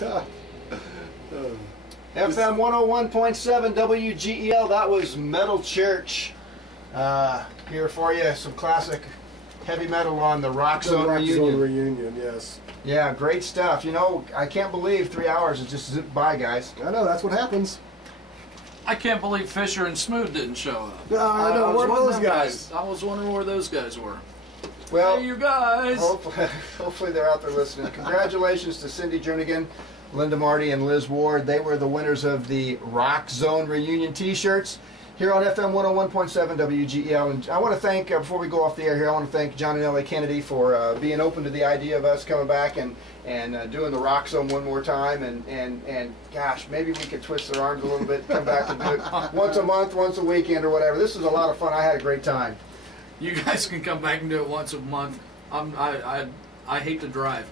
FM 101.7 WGEL, that was Metal Church. Here for you, some classic heavy metal on the Rockzone reunion. Yes. Yeah, great stuff. You know, I can't believe 3 hours has just zipped by, guys. I know, that's what happens. I can't believe Fisher and Smoot didn't show up. I know, where are those guys? I was wondering where those guys were. Well, hey, you guys! Hopefully they're out there listening. Congratulations to Cindy Jernigan, Linda Marty, and Liz Ward. They were the winners of the Rockzone reunion T-shirts here on FM 101.7 WGEL. And I want to thank, before we go off the air here, I want to thank John and Ellie Kennedy for being open to the idea of us coming back and doing the Rockzone one more time. And gosh, maybe we could twist their arms a little bit, come back and do it once a month, once a weekend, or whatever. This is a lot of fun. I had a great time. You guys can come back and do it once a month. I hate to drive.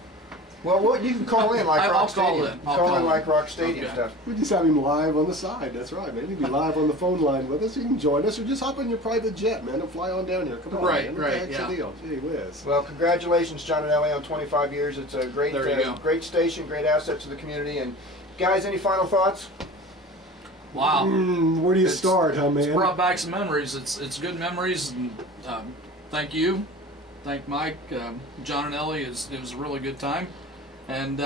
Well, you can call in like Rock Stadium. I'll call in like Rock Stadium okay. stuff. We just have him live on the side. That's right, man. He'd be live on the phone line with us. You can join us, or just hop in your private jet, man, and fly on down here. Come on, right, man. right, That's yeah. the deal. Gee whiz. Well, congratulations, John and Ellie, on 25 years. It's a great, great station, great asset to the community. And guys, any final thoughts? Wow. Where do you start, huh, man? It's brought back some memories. It's good memories. And, thank you. Thank Mike, John and Ellie. It was a really good time. And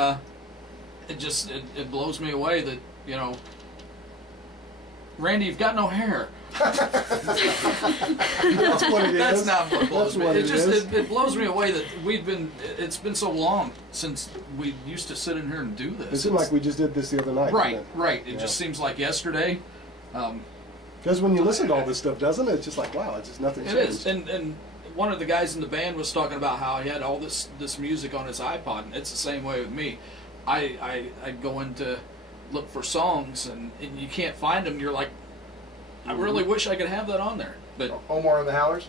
it blows me away that, you know, Randy, you've got no hair. That's what it is. That's not what blows me. It blows me away that it's been so long since we used to sit in here and do this. It seemed like we just did this the other night. Right. It just seems like yesterday. Because when you listen to all this stuff, doesn't it? It's just like, wow, it's just nothing changed. It is. And one of the guys in the band was talking about how he had all this music on his iPod, and it's the same way with me. I go in to look for songs, and you can't find them. You're like, I really wish I could have that on there. But Omar and the Howlers?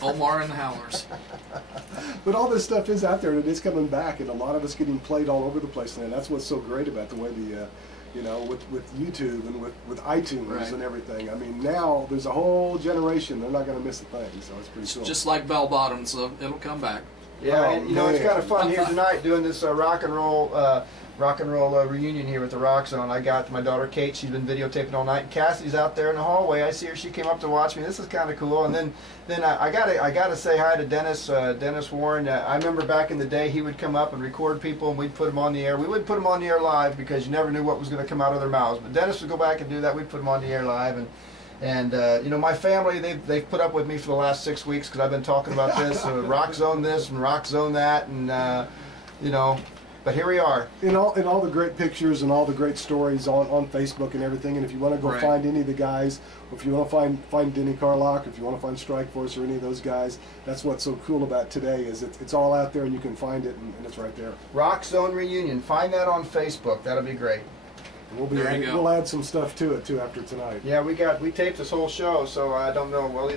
Omar and the Howlers. But all this stuff is out there, and it is coming back, and a lot of it's getting played all over the place, and that's what's so great about the way the you know, with YouTube and with iTunes and everything. I mean, now there's a whole generation. They're not going to miss a thing, so it's pretty cool. Just like Bell Bottom, so it'll come back. Yeah, and you know, it's kind of fun here tonight doing this rock and roll reunion here with the Rockzone. I got my daughter Kate. She's been videotaping all night. Cassie's out there in the hallway. I see her. She came up to watch me. This is kind of cool. And then I gotta say hi to Dennis Warren. I remember back in the day he would come up and record people, and we'd put them on the air. We wouldn't put them on the air live because you never knew what was going to come out of their mouths. But Dennis would go back and do that. We'd put them on the air live. And you know, my family, they've put up with me for the last 6 weeks because I've been talking about this, Rockzone this and Rockzone that, and you know, but here we are. In all the great pictures and all the great stories on Facebook and everything. And if you want to go find any of the guys, or if you want to find Denny Carlock, if you want to find Strikeforce or any of those guys, that's what's so cool about today is it's all out there and you can find it and it's right there. Rockzone reunion. Find that on Facebook. That'll be great. We'll add some stuff to it too after tonight. Yeah, we taped this whole show, so I don't know. Well,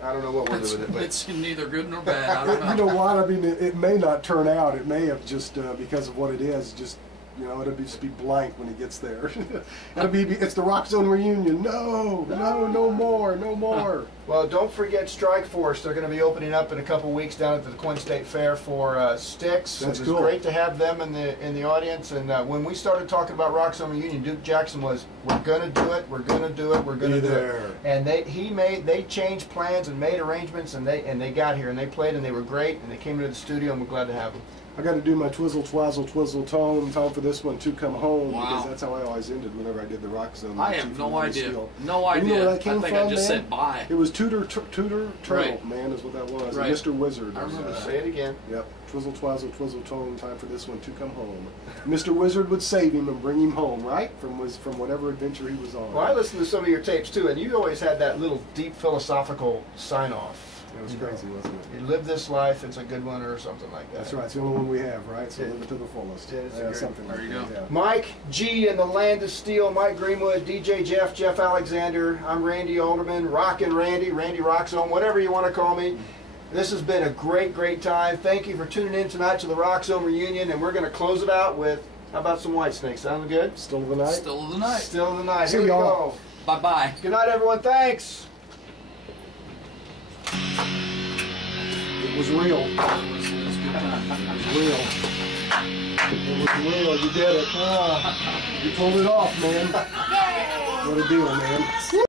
I don't know what we'll do with it. But it's neither good nor bad. I don't know. You know what? I mean, it may not turn out. It may have just because of what it is. Just it'll just be blank when it gets there. It's the Rockzone reunion. No more. Well, don't forget Strikeforce. They're going to be opening up in a couple weeks down at the Quinn State Fair for Styx. That's cool. It's great to have them in the audience. And when we started talking about Rockzone reunion, Duke Jackson was, "We're going to do it. We're going to do it. We're going to do it." And they changed plans and made arrangements, and they got here and they played and they were great and they came to the studio and we're glad to have them. I got to do my twizzle, twazzle, twizzle, tone. Time for this one to come home because that's how I always ended whenever I did the Rockzone. I have no idea. No idea. You know where that came from, I just said bye. It was Tudor Turtle, man, is what that was. Right. Mr. Wizard. I remember. Say it again. Yep. Twizzle, twazzle, twizzle, tone. Time for this one to come home. Mr. Wizard would save him and bring him home, right? From whatever adventure he was on. Well, I listened to some of your tapes too, and you always had that little deep philosophical sign-off. It was crazy, wasn't it? You live this life, it's a good one, or something like that. That's right. It's the only one we have, right? So live it to the fullest. Something like that. Yeah. Mike G in the Land of Steel, Mike Greenwood, DJ Jeff Alexander. I'm Randy Alderman, Rockin' Randy Rockzone, whatever you want to call me. This has been a great time. Thank you for tuning in tonight to the Rockzone reunion, and we're going to close it out with, how about some Whitesnake? Sound good? Still of the night? Still of the night. Still of the night. Here we go. Bye-bye. Good night, everyone. Thanks. It was real. It was good time. It was real. It was real. You did it. You pulled it off, man. What a deal, man.